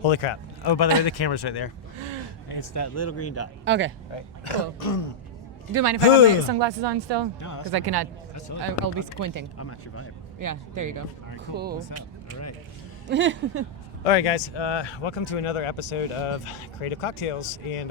Holy crap. Oh, by the way, the camera's right there. And it's that little green dot. Okay. Right. Cool. Do you mind if I have my sunglasses on still? No, that's Because I cannot. That's totally fine. I'll be squinting. I'm at your vibe. Yeah, there you go. All right, Cool. What's up? All right. All right, guys. Welcome to another episode of Creative Cocktails. And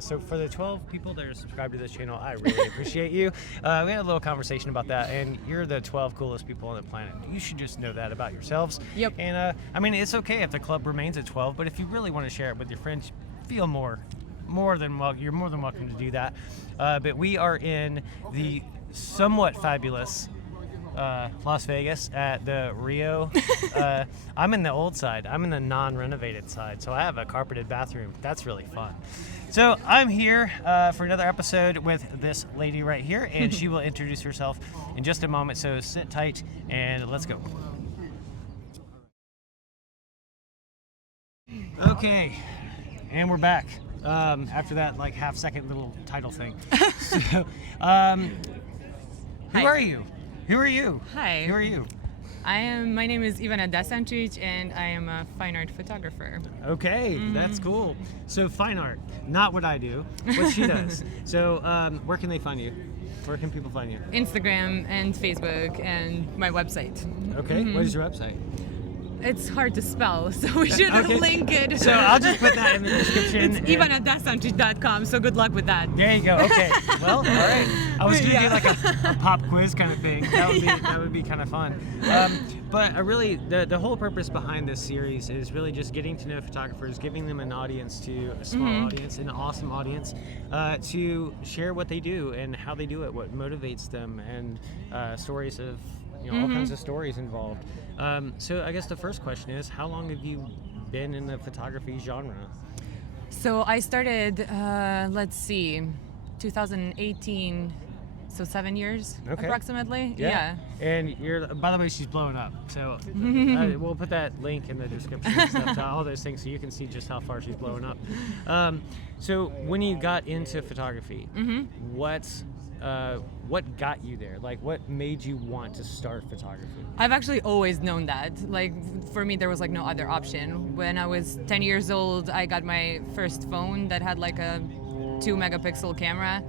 so for the 12 people that are subscribed to this channel, I really appreciate you. We had a little conversation about that, and you're the 12 coolest people on the planet. You should just know that about yourselves. Yep. And it's okay if the club remains at 12, but if you really want to share it with your friends, feel more than welcome. You're more than welcome to do that. But we are in the somewhat fabulous Las Vegas at the Rio. I'm in the old side. I'm in the non-renovated side, so I have a carpeted bathroom. That's really fun. So I'm here for another episode with this lady right here, and she will introduce herself in just a moment. So sit tight and let's go. Okay, and we're back. After that, like half-second little title thing. So, who Hi. are you? Who are you? Hi. Who are you? My name is Ivana Desancic, and I am a fine art photographer. Okay, that's cool. So fine art, not what I do, what she does. So where can they find you? Where can people find you? Instagram and Facebook and my website. Okay, what is your website? It's hard to spell, so we should Okay. link it. So I'll just put that in the description. It's ivanadesancic.com, so good luck with that. There you go. Okay. Well, all right. I was gonna Yeah. do like a pop quiz kind of thing. That would be kind of fun. But I really, the whole purpose behind this series is really just getting to know photographers, giving them an audience, to a small audience, an awesome audience, to share what they do and how they do it, what motivates them, and stories of all kinds of stories involved. So I guess the first question is, how long have you been in the photography genre? So I started, 2018, so 7 years Okay. approximately. Yeah. And by the way, she's blowing up. So we'll put that link in the description and stuff, to all those things, so you can see just how far she's blowing up. So when you got into photography, what got you there? Like, what made you want to start photography? I've actually always known that. Like, for me, there was like no other option. When I was 10 years old, I got my first phone that had like a 2-megapixel camera,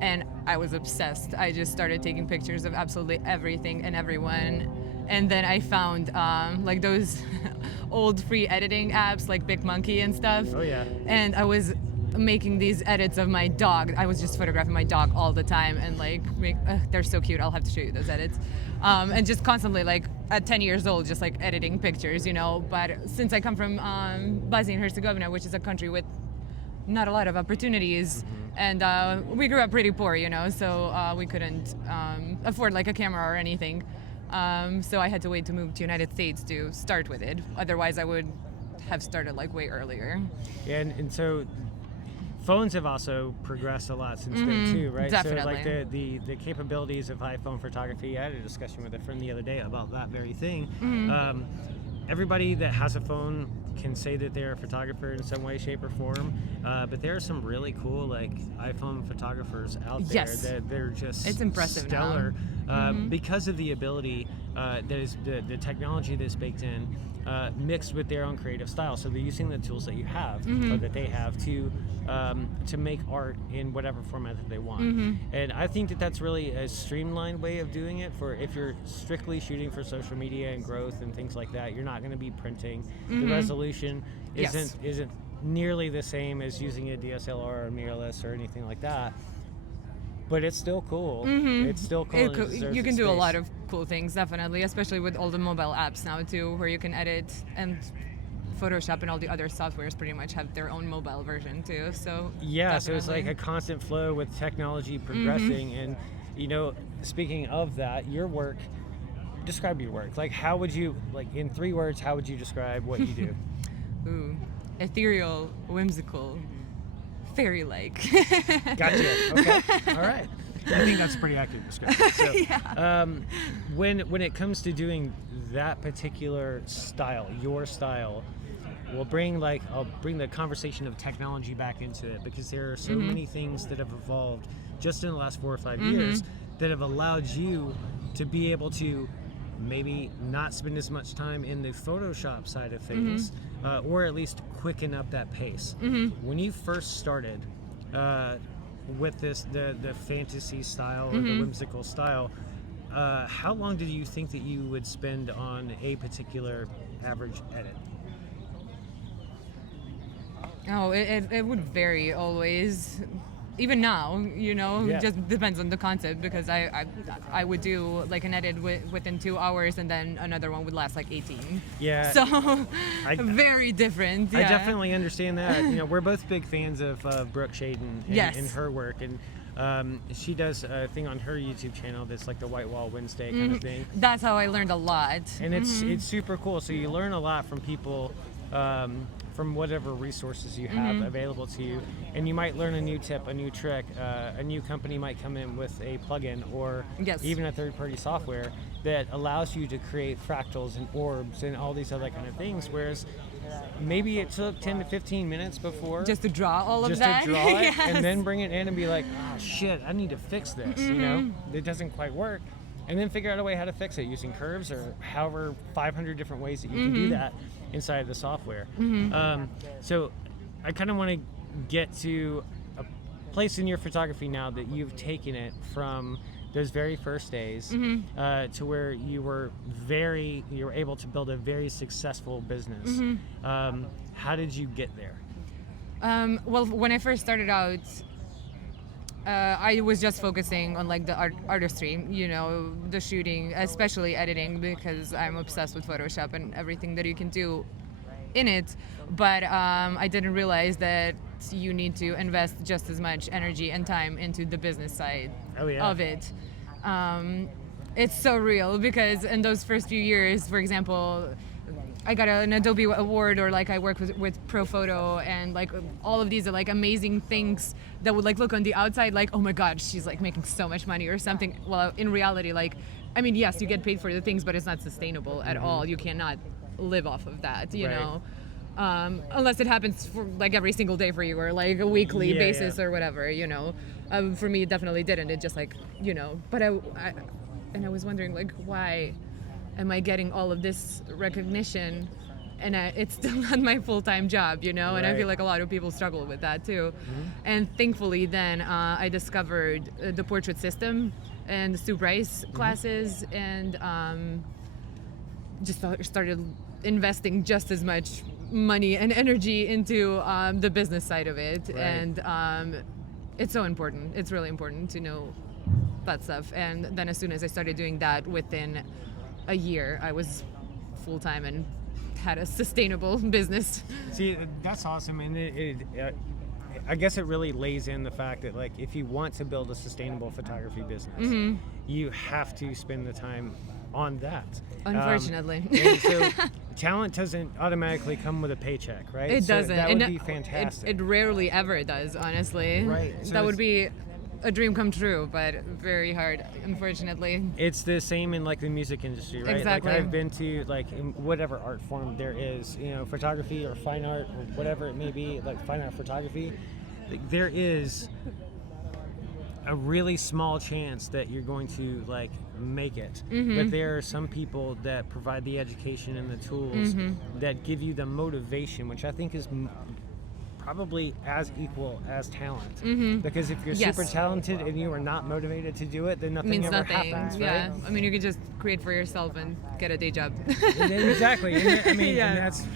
and I was obsessed. I just started taking pictures of absolutely everything and everyone. And then I found like those old free editing apps like PicMonkey and stuff. Oh yeah. And I was making these edits of my dog. I was just photographing my dog all the time, and like they're so cute. I'll have to show you those edits. And just constantly, like at 10 years old, just like editing pictures, But since I come from Bosnia and Herzegovina, which is a country with not a lot of opportunities, and we grew up pretty poor, so we couldn't afford like a camera or anything. So I had to wait to move to United States to start with it. Otherwise, I would have started like way earlier. Yeah, and so phones have also progressed a lot since then too, right? Definitely. So like the capabilities of iPhone photography. I had a discussion with a friend the other day about that very thing. Everybody that has a phone can say that they're a photographer in some way, shape, or form, but there are some really cool like iPhone photographers out there that they're just It's impressive stellar because of the ability that is the technology that's baked in, mixed with their own creative style. So they're using the tools that you have or that they have to make art in whatever format that they want. And I think that that's really a streamlined way of doing it. For if you're strictly shooting for social media and growth and things like that, you're not going to be printing. The resolution isn't nearly the same as using a DSLR or mirrorless or anything like that. But it's still cool. It's still cool. You can do a lot of cool things, definitely, especially with all the mobile apps now too, where you can edit, and Photoshop and all the other softwares pretty much have their own mobile version too. So yeah, definitely. so it's like a constant flow with technology progressing. And speaking of that, your work. Describe your work. Like, how would you, like, in 3 words, how would you describe what you do? Ooh, ethereal, whimsical, fairy-like. Gotcha. Okay. All right. I think that's a pretty accurate description. So, Yeah. When it comes to doing that particular style, your style, I'll bring the conversation of technology back into it, because there are so many things that have evolved just in the last 4 or 5 years that have allowed you to be able to maybe not spend as much time in the Photoshop side of things, or at least quicken up that pace. When you first started with the fantasy style or the whimsical style, how long did you think that you would spend on a particular average edit? Oh, it would vary always. Even now, Yeah. just depends on the concept, because I would do like an edit within 2 hours, and then another one would last like 18. Yeah. So very different. I Yeah. definitely understand that. We're both big fans of Brooke Shaden and, Yes. and her work, and she does a thing on her YouTube channel that's like the White Wall Wednesday kind of thing, That's how I learned a lot. and it's super cool. So you learn a lot from people, from whatever resources you have available to you, and you might learn a new tip, a new trick. A new company might come in with a plugin or Yes. even a third-party software that allows you to create fractals and orbs and all these other kind of things, whereas maybe it took 10 to 15 minutes before Just to draw all of just that. to draw it Yes. and then bring it in and be like, oh shit, I need to fix this. It doesn't quite work, and then figure out a way how to fix it using curves or however 500 different ways that you can do that inside of the software. So I kind of want to get to a place in your photography now that you've taken it from those very first days to where you were able to build a very successful business. How did you get there? Well, when I first started out, I was just focusing on like the artistry, the shooting, especially editing, because I'm obsessed with Photoshop and everything that you can do in it. But I didn't realize that you need to invest just as much energy and time into the business side of it. It's so real, because in those first few years, for example, I got an Adobe award, or like I work with Pro Photo, and like all of these are like amazing things that would like look on the outside like, oh my god, she's like making so much money or something. Well, in reality, like, I mean, yes, you get paid for the things, but it's not sustainable at all. You cannot live off of that, you know, unless it happens for like every single day for you, or like a weekly basis or whatever, For me, it definitely didn't. It just like, but I was wondering, like, why am I getting all of this recognition and it's still not my full-time job, And I feel like a lot of people struggle with that too. And thankfully then I discovered the portrait system and the Stu Bryce classes, and just started investing just as much money and energy into the business side of it. And it's so important. It's really important to know that stuff. And then as soon as I started doing that, within a year, I was full-time and had a sustainable business. See, that's awesome, and I guess it really lays in the fact that, like, if you want to build a sustainable photography business, you have to spend the time on that. Unfortunately. And so talent doesn't automatically come with a paycheck, right? It So doesn't. that And would be fantastic. It rarely ever does, honestly. Right. So that would be a dream come true, but very hard, unfortunately. It's the same in like the music industry, right? Exactly. Like I've been to like in whatever art form there is, photography or fine art or whatever it may be, like fine art photography. Like, there is a really small chance that you're going to like make it, but there are some people that provide the education and the tools that give you the motivation, which I think is probably as equal as talent, because if you're super talented and you are not motivated to do it, then nothing ever happens, right? I mean, you could just create for yourself and get a day job. Exactly. And that's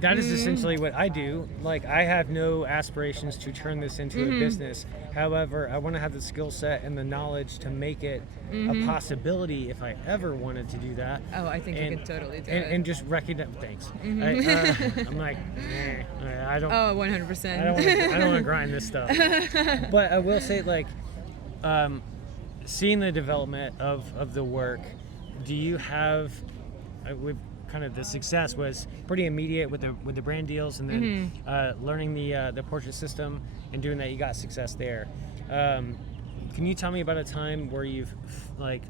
that is essentially what I do. Like, I have no aspirations to turn this into a business. However, I want to have the skill set and the knowledge to make it a possibility if I ever wanted to do that. Oh, I think you could totally do it. And just recognize things. I'm like, I don't. Oh, 100%. I don't want to grind this stuff. But I will say, like, seeing the development of the work, do you have? We've kind of the success was pretty immediate with the brand deals, and then learning the portrait system and doing that, you got success there. Can you tell me about a time where you've like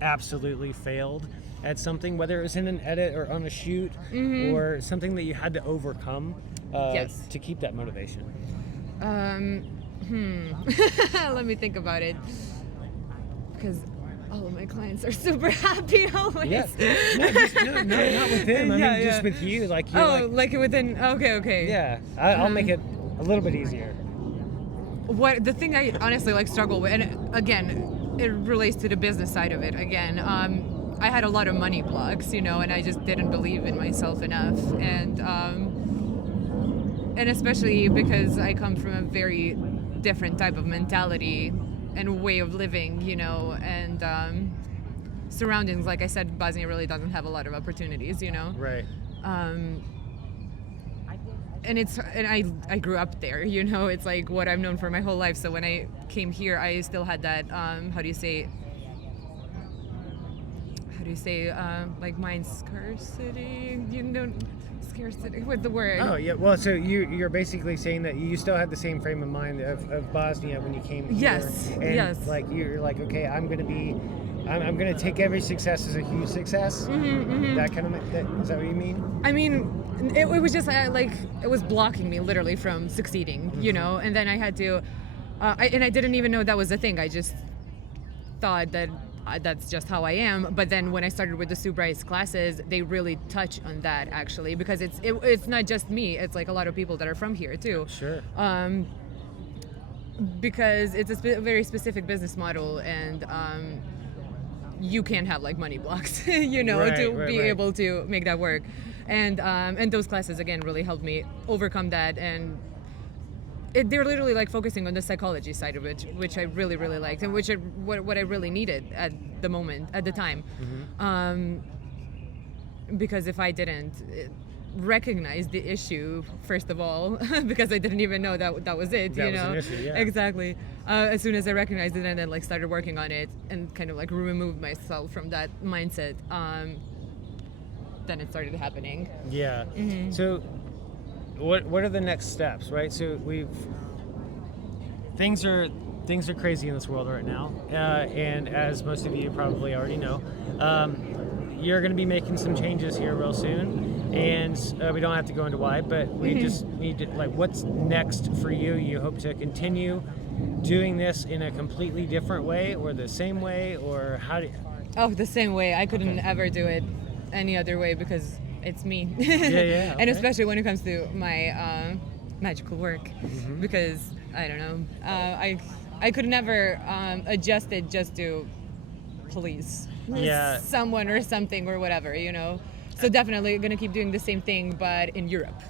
absolutely failed at something, whether it was in an edit or on a shoot, or something that you had to overcome to keep that motivation? Let me think about it, because all of my clients are super happy always. Yeah. Not with them. I mean, just with you. Like you're like within. Okay. Yeah. I'll make it a little bit easier. What the thing I honestly like struggle with, and again, it relates to the business side of it. Again, I had a lot of money blocks, and I just didn't believe in myself enough, and especially because I come from a very different type of mentality and way of living, and surroundings. Like I said, Bosnia really doesn't have a lot of opportunities, Right. And I grew up there, it's like what I've known for my whole life. So when I came here, I still had that how do you say like mind scarcity, scarcity with the word. Oh yeah, well, so you're basically saying that you still had the same frame of mind of Bosnia when you came here. Yes. And like you're like, okay, I'm gonna take every success as a huge success. That kind of is that what you mean? I mean, it was just like it was blocking me literally from succeeding, and then I had to, and I didn't even know that was a thing. I just thought that that's just how I am. But then when I started with the Super Ice classes, they really touch on that actually, because it's not just me. It's like a lot of people that are from here too. Sure. Because it's a very specific business model, and you can't have like money blocks, to be able to make that work. And those classes again really helped me overcome that, and they're literally like focusing on the psychology side of it, which I really really liked, and what I really needed at the time. Because if I didn't recognize the issue first of all, because I didn't even know that was it, that was an issue, yeah. Exactly. As soon as I recognized it and then like started working on it and kind of like removed myself from that mindset, then it started happening. Yeah. So what are the next steps, right? So things are crazy in this world right now, and as most of you probably already know, you're going to be making some changes here real soon, and we don't have to go into why, but we just need to, like, what's next for you? You hope to continue doing this in a completely different way, or the same way, or how do you... Oh, the same way. I couldn't ever do it any other way because it's me. Yeah. Okay. And especially when it comes to my magical work, because I don't know, I could never adjust it just to please someone or something or whatever, So definitely gonna keep doing the same thing, but in Europe.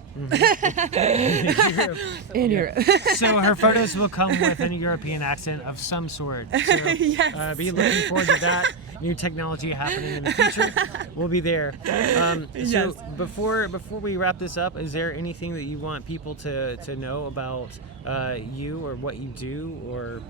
In Europe. So her photos will come with a European accent of some sort. So Yes. Be looking forward to that. New technology happening in the future. We'll be there. So before we wrap this up, is there anything that you want people to know about you or what you do, or?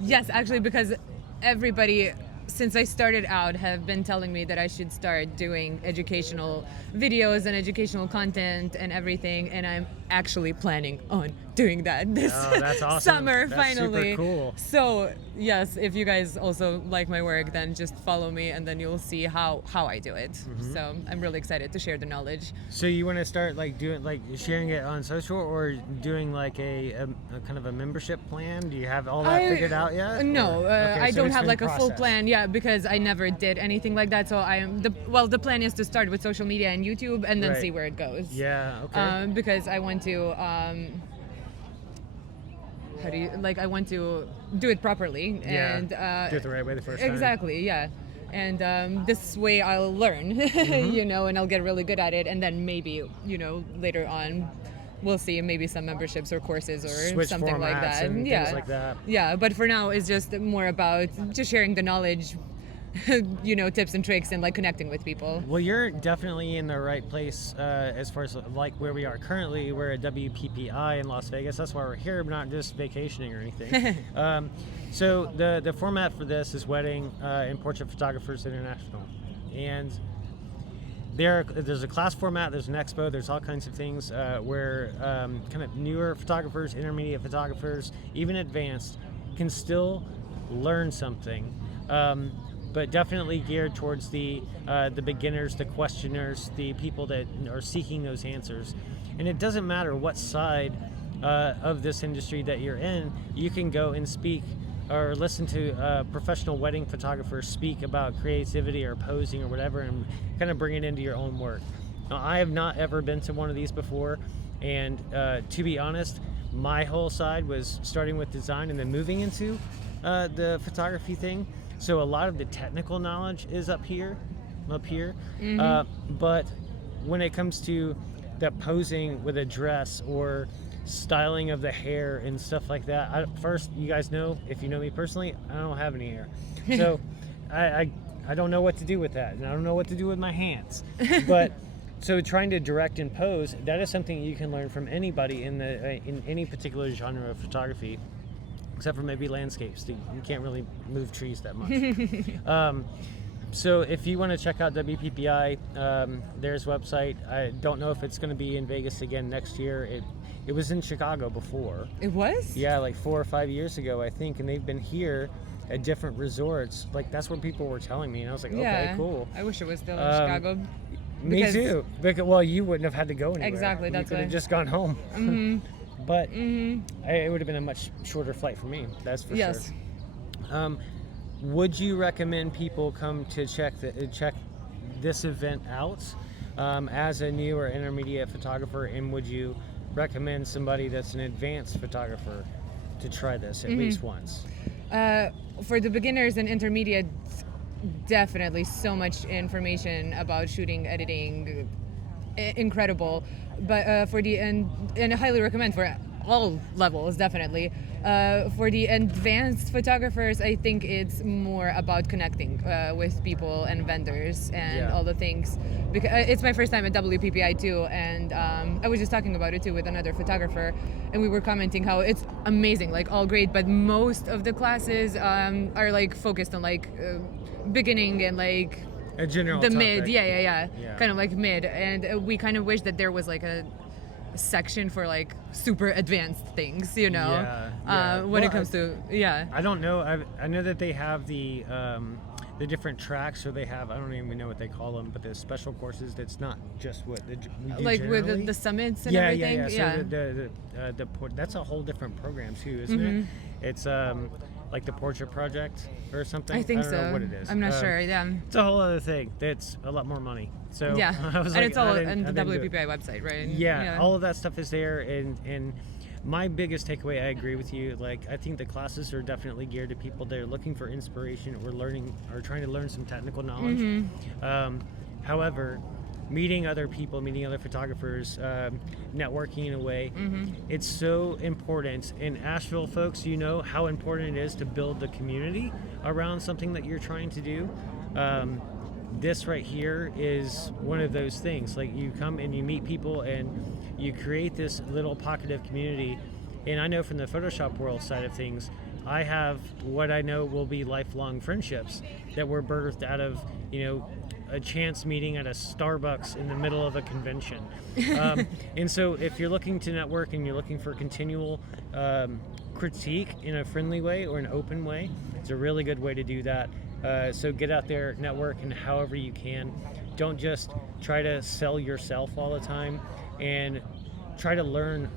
Yes, actually, because everybody since I started out have been telling me that I should start doing educational videos and educational content and everything, and I'm actually planning on doing that this that's awesome. summer. That's finally. Super cool. So yes, if you guys also like my work, then just follow me and then you'll see how I do it. So I'm really excited to share the knowledge. So you want to start sharing it on social, or doing like a kind of a membership plan? Do you have all that figured out yet? No, I so don't it's have been like a full processed. plan. Yeah, because I never did anything like that. So the plan is to start with social media and YouTube and then see where it goes. Yeah. Okay. Because I want to I want to do it properly and do it the right way the first time. Exactly. Yeah. And this way I'll learn, and I'll get really good at it, and then maybe later on we'll see maybe some memberships or courses or Switch something like that. and Yeah. things like that. Yeah, but for now it's just more about just sharing the knowledge, tips and tricks, and like connecting with people. Well, you're definitely in the right place as far as like where we are currently. We're at WPPI in Las Vegas. That's why we're here, but not just vacationing or anything. So the format for this is Wedding and Portrait Photographers International, and there's a class format, there's an expo, there's all kinds of things where kind of newer photographers, intermediate photographers, even advanced, can still learn something. But definitely geared towards the beginners, the questioners, the people that are seeking those answers. And it doesn't matter what side of this industry that you're in, you can go and speak or listen to professional wedding photographers speak about creativity or posing or whatever, and kind of bring it into your own work. Now, I have not ever been to one of these before, and to be honest, my whole side was starting with design and then moving into the photography thing. So a lot of the technical knowledge is up here. But when it comes to the posing with a dress or styling of the hair and stuff like that, first, you guys know, if you know me personally, I don't have any hair. So I don't know what to do with that, and I don't know what to do with my hands. But so trying to direct and pose, that is something you can learn from anybody in any particular genre of photography, except for maybe landscapes. You can't really move trees that much. So if you want to check out WPPI, there's website. I don't know if it's going to be in Vegas again next year. It was in Chicago before. It was? Yeah, like 4 or 5 years ago, I think, and they've been here at different resorts. Like, that's what people were telling me, and I was like, okay, cool. I wish it was still in Chicago. Me too. Because, well, you wouldn't have had to go anywhere. Exactly, that's you could have why. just gone home. But it would have been a much shorter flight for me. That's for Yes. sure. Would you recommend people come to check this event out as a new or intermediate photographer, and would you recommend somebody that's an advanced photographer to try this at least once? For the beginners and intermediate, definitely so much information about shooting, editing, incredible. But for the and I highly recommend for all levels, definitely. For the advanced photographers, I think it's more about connecting with people and vendors and all the things. Because it's my first time at WPPI too, and I was just talking about it too with another photographer, and we were commenting how it's amazing, like all great, but most of the classes are like focused on like beginning and like A general the topic. mid, yeah, kind of like mid, and we kind of wish that there was like a section for like super advanced things, you know, when it comes to I don't know. I know that they have the different tracks, or they have, I don't even know what they call them, but the special courses that's not just what we do like generally. with the summits and everything. So that's a whole different program too, isn't it? It's like the Portrait Project or something. I think don't so. know what it is. I'm not sure. Yeah. It's a whole other thing. That's a lot more money. So Yeah, I was and like, it's all I didn't on the do it. WPPI website, right? Yeah, all of that stuff is there, and my biggest takeaway, I agree with you. Like, I think the classes are definitely geared to people that are looking for inspiration or learning or trying to learn some technical knowledge. However, meeting other people, meeting other photographers, networking in a way, it's so important. In Asheville, folks, you know how important it is to build the community around something that you're trying to do. This right here is one of those things. Like, you come and you meet people and you create this little pocket of community. And I know from the Photoshop world side of things, I have what I know will be lifelong friendships that were birthed out of, a chance meeting at a Starbucks in the middle of a convention. And so if you're looking to network and you're looking for continual critique in a friendly way or an open way, it's a really good way to do that. So get out there, network, and however you can. Don't just try to sell yourself all the time, and try to learn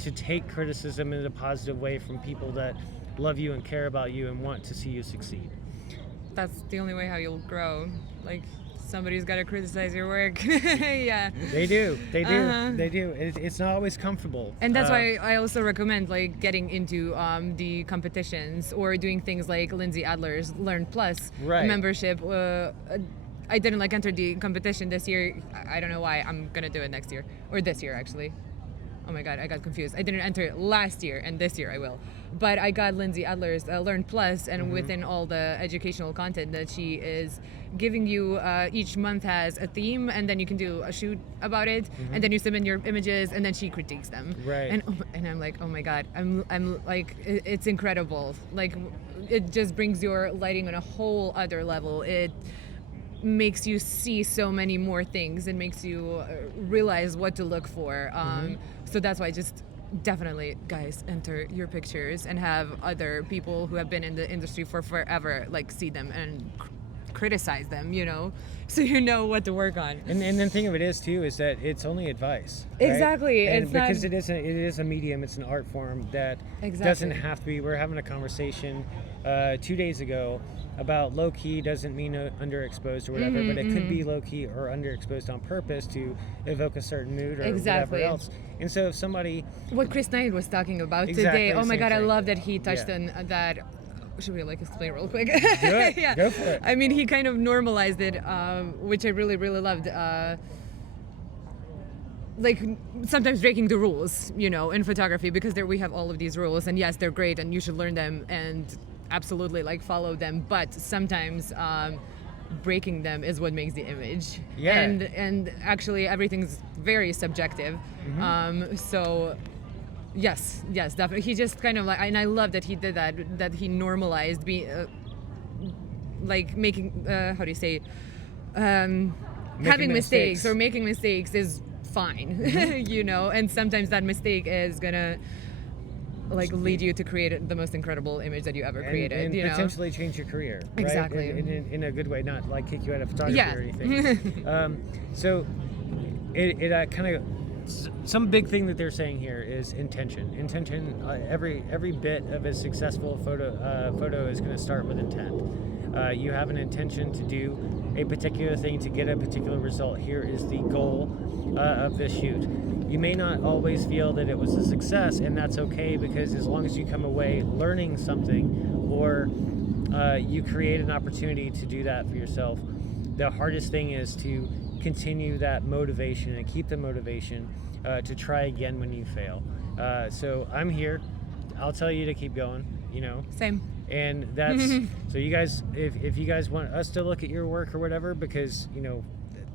to take criticism in a positive way from people that love you and care about you and want to see you succeed. That's the only way how you'll grow. Like, somebody's got to criticize your work. Yeah. They do. It's not always comfortable. And that's why I also recommend like getting into the competitions or doing things like Lindsay Adler's Learn Plus membership. I didn't enter the competition this year. I don't know why. I'm gonna do it next year, or this year actually. Oh my God, I got confused. I didn't enter it last year, and this year I will. But I got Lindsay Adler's Learn Plus, and within all the educational content that she is giving you, each month has a theme, and then you can do a shoot about it, and then you submit your images, and then she critiques them. Right. And I'm like, oh my God, I'm like, it's incredible. Like, it just brings your lighting on a whole other level. It makes you see so many more things and makes you realize what to look for. So that's why just definitely, guys, enter your pictures and have other people who have been in the industry for forever see them and criticize them, so you know what to work on. And the thing of it is too is that it's only advice. Right? Exactly. And it's because not, it is a medium, it's an art form that doesn't have to be. We're having a conversation 2 days ago about low key doesn't mean underexposed or whatever, but it could be low key or underexposed on purpose to evoke a certain mood or whatever else. And so if somebody, what Chris Knight was talking about today, oh my God, I love that he touched on that. Should we explain real quick? Do it. Yeah. Go for it. I mean, he kind of normalized it, which I really, really loved. Sometimes breaking the rules, in photography, because we have all of these rules, and yes, they're great, and you should learn them and absolutely follow them. But sometimes breaking them is what makes the image. Yeah. And actually, everything's very subjective. So. Yes, definitely. He just kind of and I love that he did that he normalized making, how do you say, having mistakes or making mistakes is fine, and sometimes that mistake is gonna lead you to create the most incredible image that you ever created, and potentially change your career, right? Exactly. In a good way, not kick you out of photography or anything. So it kind of, some big thing that they're saying here is intention. Every bit of a successful photo is going to start with intent. You have an intention to do a particular thing to get a particular result. Here is the goal of this shoot. You may not always feel that it was a success, and that's okay, because as long as you come away learning something, or you create an opportunity to do that for yourself, the hardest thing is to continue that motivation and keep the motivation to try again when you fail. So I'm here. I'll tell you to keep going, Same. And that's, so you guys, if you guys want us to look at your work or whatever, because,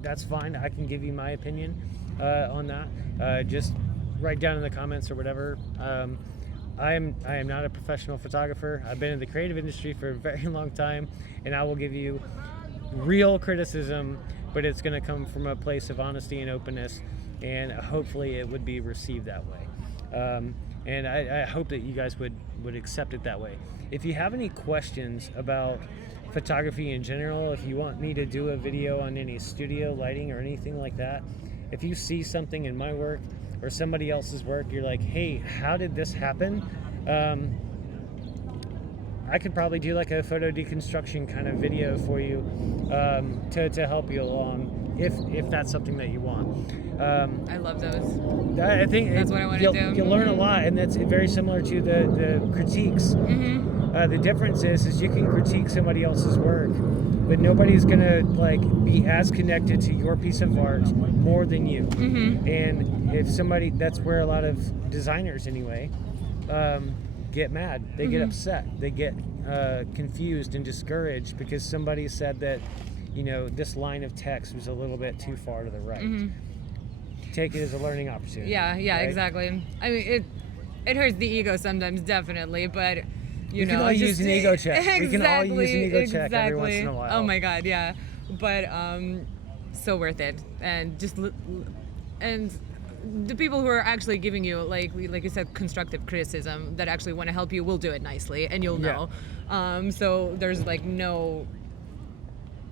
that's fine. I can give you my opinion on that. Just write down in the comments or whatever. I am not a professional photographer. I've been in the creative industry for a very long time, and I will give you real criticism, but it's going to come from a place of honesty and openness, and hopefully it would be received that way. And I hope that you guys would accept it that way. If you have any questions about photography in general, if you want me to do a video on any studio lighting or anything like that, if you see something in my work or somebody else's work, you're like, hey, how did this happen? I could probably do a photo deconstruction kind of video for you to help you along, if that's something that you want. I love those. I think that's what I want to do. You'll learn a lot, and that's very similar to the critiques. The difference is you can critique somebody else's work, but nobody's gonna be as connected to your piece of art more than you. And if somebody, that's where a lot of designers anyway get mad. They get upset. They get confused and discouraged because somebody said that, this line of text was a little bit too far to the right. Take it as a learning opportunity. Yeah, right? Exactly. I mean, it hurts the ego sometimes, definitely, but we can all use an ego check. Exactly, we can all use an ego check every once in a while. Oh my God, yeah. But so worth it, and and the people who are actually giving you, like you said, constructive criticism that actually want to help you will do it nicely, and you'll know. So there's no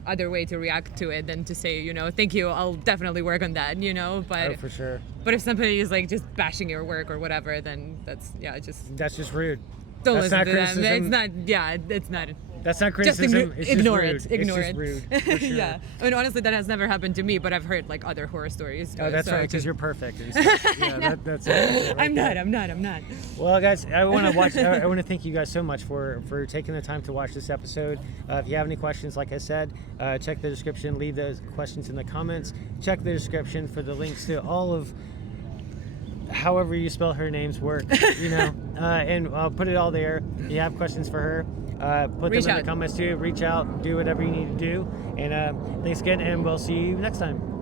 other way to react to it than to say, thank you, I'll definitely work on that, but oh, for sure. But if somebody is just bashing your work or whatever, then that's just rude. Don't that's listen not to criticism. them. It's not. Yeah, it's not. That's not criticism. Just ignore it's it. Ignore it's it. Just rude. For sure. Yeah. I mean, honestly, that has never happened to me, but I've heard other horror stories. Oh, that's right, because you're perfect. And stuff. Yeah, that's it. Right I'm not. Well, guys, I want to thank you guys so much for taking the time to watch this episode. If you have any questions, like I said, check the description. Leave those questions in the comments. Check the description for the links to all of, however you spell her name's work, and I'll put it all there. If you have questions for her, put them in the comments too. Reach out, do whatever you need to do, and thanks again, and we'll see you next time.